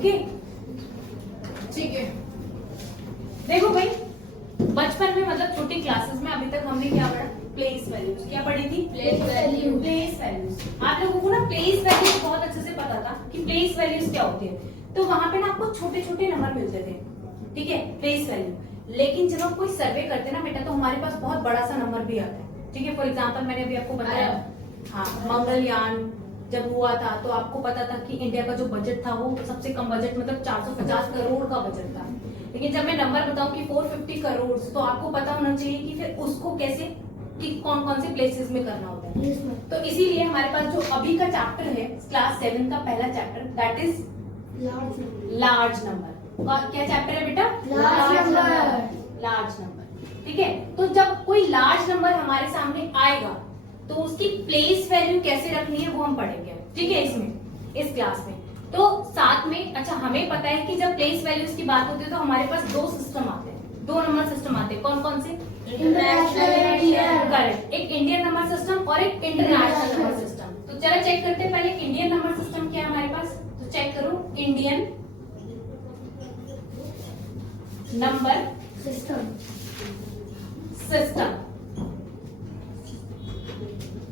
Okay ठीक है। देखो भाई बचपन में मतलब छोटी क्लासेस में अभी तक हमने क्या पढ़ा, प्लेस वैल्यूज। क्या पढ़ी थी? Place value. Place values. आप लोगों को ना प्लेस वैल्यूज बहुत अच्छे से पता था कि प्लेस वैल्यूज क्या होती है। तो वहां पे ना आपको छोटे छोटे नंबर मिलते थे, ठीक है, प्लेस वैल्यू। लेकिन जब हम कोई सर्वे करते ना बेटा तो हमारे पास बहुत बड़ा सा नंबर भी आता है, ठीक है। फॉर एग्जाम्पल मैंने अभी आपको बताया, हाँ, मंगलयान जब हुआ था तो आपको पता था कि इंडिया का जो बजट था वो सबसे कम बजट मतलब 450 करोड़ का बजट था। लेकिन जब मैं नंबर बताऊं कि 450 करोड़, तो आपको पता होना चाहिए कि फिर उसको कैसे, कि कौन कौन से प्लेसेस में करना होता है। तो इसीलिए हमारे पास जो अभी का चैप्टर है क्लास 7 का पहला chapter, that is large number. क्या चैप्टर है बेटा? लार्ज नंबर, ठीक है। तो जब कोई लार्ज नंबर हमारे सामने आएगा तो उसकी प्लेस वैल्यू कैसे रखनी है वो हम पढ़ेंगे, ठीक है, इसमें इस क्लास में। तो साथ में अच्छा हमें पता है कि जब प्लेस वैल्यूज की बात होती है तो हमारे पास दो सिस्टम आते हैं, दो नंबर सिस्टम आते हैं। कौन कौन से? करेक्ट, एक इंडियन नंबर सिस्टम और एक इंटरनेशनल नंबर सिस्टम। तो चलो चेक करते हैं पहले इंडियन नंबर सिस्टम क्या है हमारे पास। तो चेक करो, इंडियन नंबर सिस्टम,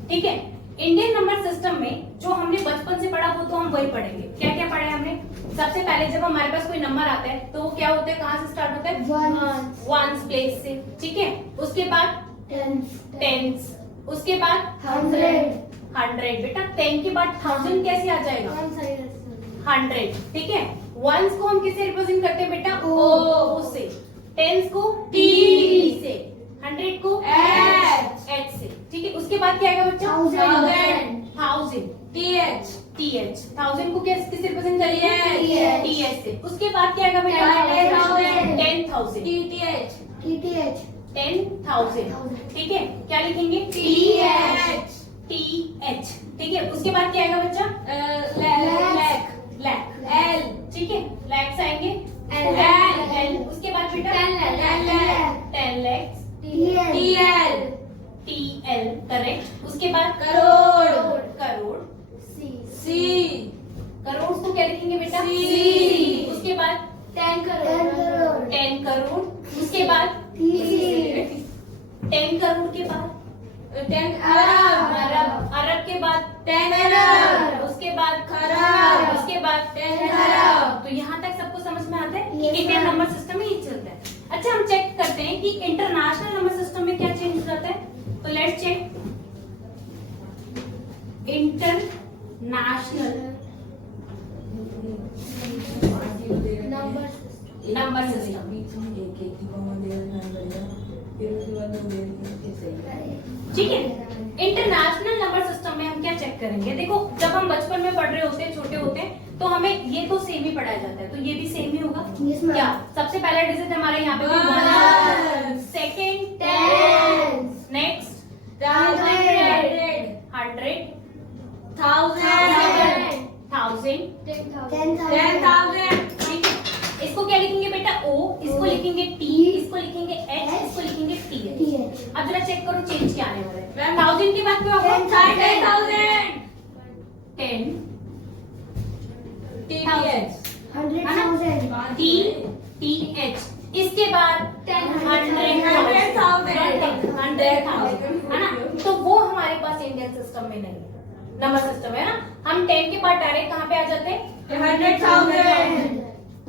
ठीक है। इंडियन नंबर सिस्टम में जो हमने बचपन से पढ़ा वो तो हम वही पढ़ेंगे। क्या क्या पढ़ा है हमने? सबसे पहले जब हमारे पास कोई नंबर आता है तो वो क्या होता है, कहाँ से स्टार्ट होता है? वंस प्लेस से, ठीक है। उसके बाद टेंस, उसके बाद 100 बेटा 10 के बाद 1000 कैसे आ जाएगा? 100, ठीक है। वंस को हम किसे रिप्रेजेंट करते हैं बेटा? ओ से। टेंस को टी से, 100 को एच से, ठीक है। उसके बाद क्या आएगा बच्चा? 1000 TH, 1000 को किससे रिप्रेजेंट करिए? TH से। उसके बाद क्या आएगा बेटा? 10,000 10,000, ठीक है। क्या लिखेंगे? TH, ठीक है। उसके बाद क्या आएगा बच्चा? लैख, ठीक है, लैक्स आएंगे। L, उसके बाद बेटा 10 lakhs, TL, करेक्ट। उसके बाद करोड़, करोड़ को क्या लिखेंगे बेटा? उसके बाद 10 करोड़, उसके बाद 10 करोड़ के बाद अरब के बाद 10 अरब, उसके बाद खरब, उसके बाद 10 खरब। तो यहाँ तक सबको समझ में आता है कि इंडियन नंबर सिस्टम में ये चलता है। अच्छा हम चेक करते हैं कि इंटरनेशनल नंबर सिस्टम में क्या चेंज हो जाता है। तो let's check international number system, ठीक है। इंटरनेशनल नंबर सिस्टम में हम क्या चेक करेंगे? देखो जब हम बचपन में पढ़ रहे होते हैं, छोटे होते हैं, तो हमें ये तो सेम ही पढ़ाया जाता है, तो ये भी सेम ही होगा। क्या सबसे पहला डिजिट हमारा यहाँ पे 1, सेकेंड 10, नेक्स्ट 100, 10,000, ठीक है। इसको क्या लिखेंगे बेटा? O, इसको लिखेंगे T, इसको लिखेंगे H, इसको लिखेंगे TH। अब जरा चेक करो चेंज क्या आने वाला है। 1000 के बाद क्या होगा? 10,000, 10 TH, इसके बाद 100,000 है ना। तो वो हमारे पास इंडियन सिस्टम में नहीं है, नंबर सिस्टम है ना। हम 10 के बाद डायरेक्ट कहाँ पे आ जाते हैं? 100,000।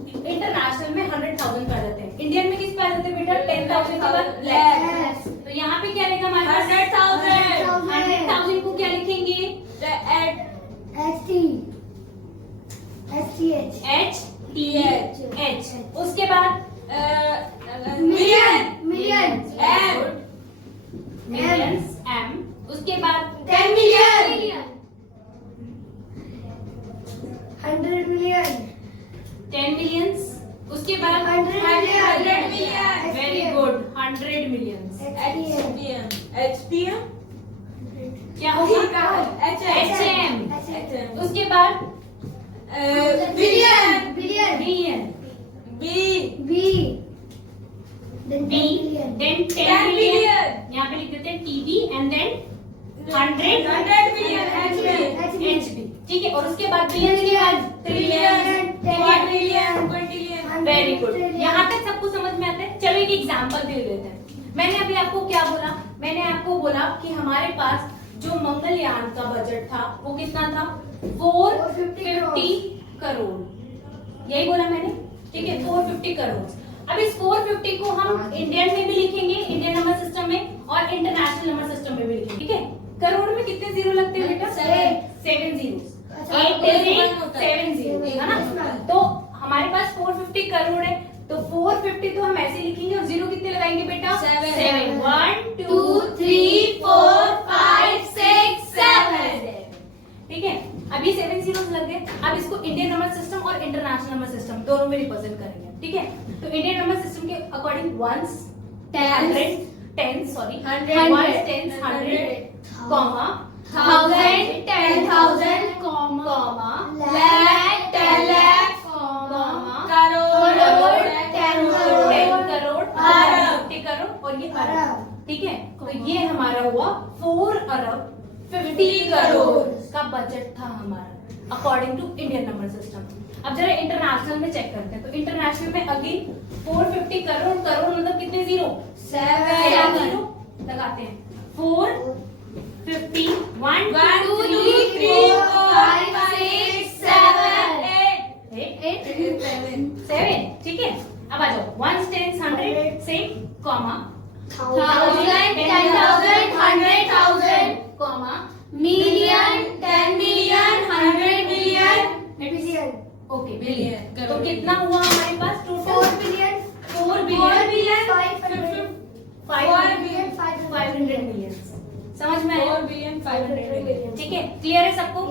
इंटरनेशनल में 100,000 पे आ जाते हैं। इंडियन में किस पे आ जाते हैं बेटा? 10,000 के बाद लैक्स। तो यहाँ पे क्या लिखा हमारे पास? 100,000 को क्या लिखेंगे? HTH, उसके बाद मिलियंस M, उसके बाद 10 मिलियन, 10 मिलियंस, उसके बाद 100 मिलियन, वेरी गुड, 100 मिलियंस। क्या होगा? HM, उसके बाद बिलियन, then 10 मिलियन, यहाँ पे लिख देते हैं TB and then 100 million HB, ठीक है। और उसके बाद बिलियन के बाद ट्रिलियन, वेरी गुड, यहाँ तक सबको समझ में आता है। चलो एक एग्जांपल दे देते हैं। मैंने अभी आपको क्या बोला, मैंने आपको बोला कि हमारे पास जो मंगलयान का बजट था वो कितना था, 450 करोड़, यही बोला मैंने, ठीक है, 450 करोड़। अब इस 450 को हम इंडियन में भी लिखेंगे, इंडियन नंबर सिस्टम में, और इंटरनेशनल नंबर सिस्टम में भी लिखेंगे, ठीक है। करोड़ में कितने जीरो लगते हैं बेटा, 7 जीरो, 7 जीरो है ना। तो हमारे पास 450 करोड़ है, तो 450 तो हम ऐसे लिखेंगे, और जीरो कितने लगाएंगे बेटा, 7, 1 2 3 4 5 6 7, ठीक है। अब ये 7 जीरोस लग गए। अब इसको इंडियन नंबर सिस्टम और इंटरनेशनल नंबर सिस्टम दोनों में रिप्रेजेंट करेंगे, ठीक है। तो इंडियन नंबर सिस्टम के according ones, 100, comma 1000, 10,000, comma lakh, 10 lakh, comma crore, 10 crore, अरब, 50 करोड़, और ये अरब, ठीक है। तो ये हमारा हुआ 4 अरब 50 करोड़ का बजट था हमारा according to Indian number system. अब जरा इंटरनेशनल में चेक करते हैं। तो इंटरनेशनल में अगेन 450 करोड़, करोड़ मतलब कितने जीरो, 7 जीरो लगाते हैं। 450, 1 2 3 4 5 6 7 8 ठीक है। अब आ जाओ 1 10 100 से comma 1000 10,000 100,000 comma million 10 million 100 million okay billion. तो कितना हुआ हमारे पास टोटल, 4 बिलियन 500 मिलियन। समझ में आया, 4 बिलियन 500 मिलियन, ठीक है। क्लियर है सबको।